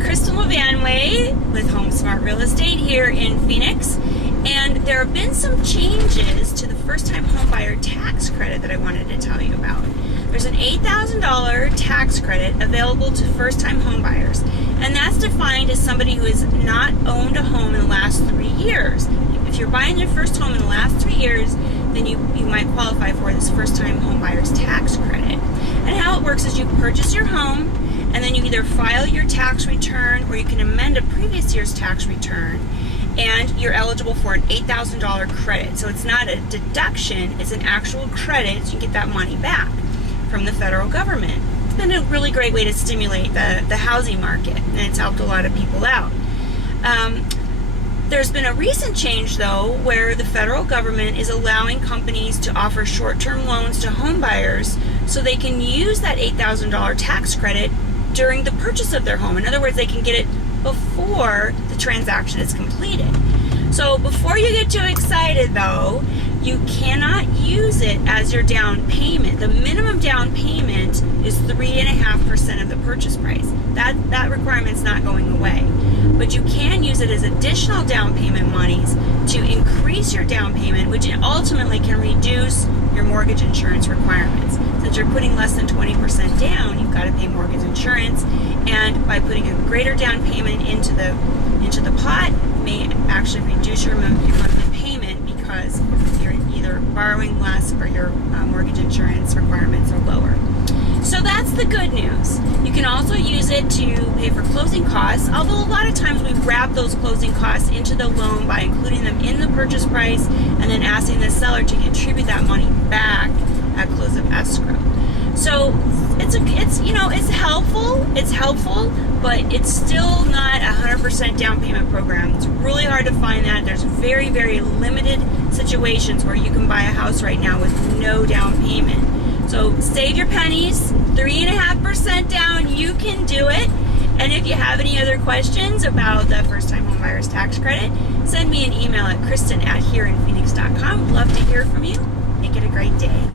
Crystal Levanway with Home Smart Real Estate here in Phoenix. And there have been some changes to the first-time homebuyer tax credit that I wanted to tell you about. There's an $8,000 tax credit available to first-time homebuyers, and that's defined as somebody who has not owned a home in the last 3 years. If you're buying your first home in the last 3 years, then you might qualify for this first-time homebuyer's tax credit. And how it works is you purchase your home, and then you either file your tax return or you can amend a previous year's tax return, and you're eligible for an $8,000 credit. So it's not a deduction, it's an actual credit, so you get that money back from the federal government. It's been a really great way to stimulate the housing market, and it's helped a lot of people out. There's been a recent change, though, where the federal government is allowing companies to offer short-term loans to home buyers so they can use that $8,000 tax credit during the purchase of their home. In other words, they can get it before the transaction is completed. So before you get too excited, though, you cannot use it as your down payment. The minimum down payment is 3.5% of the purchase price. That requirement's not going away. But you can use it as additional down payment monies to increase your down payment, which ultimately can reduce your mortgage insurance requirements. Since you're putting less than 20% down, you've got to pay mortgage insurance, and by putting a greater down payment into the pot may actually reduce your monthly payment because you're either borrowing less or your mortgage insurance requirements are lower. So that's the good news. You can also use it to pay for closing costs, although a lot of times we wrap those closing costs into the loan by including them in the purchase price and then asking the seller to contribute that money back at close of escrow. So it's helpful, but it's still not a 100% down payment program. It's really hard to find that. There's very, very limited situations where you can buy a house right now with no down payment. So save your pennies, 3.5% down, you can do it. And if you have any other questions about the first-time homebuyer's tax credit, send me an email at kristen@hereinphoenix.com. Love to hear from you. Make it a great day.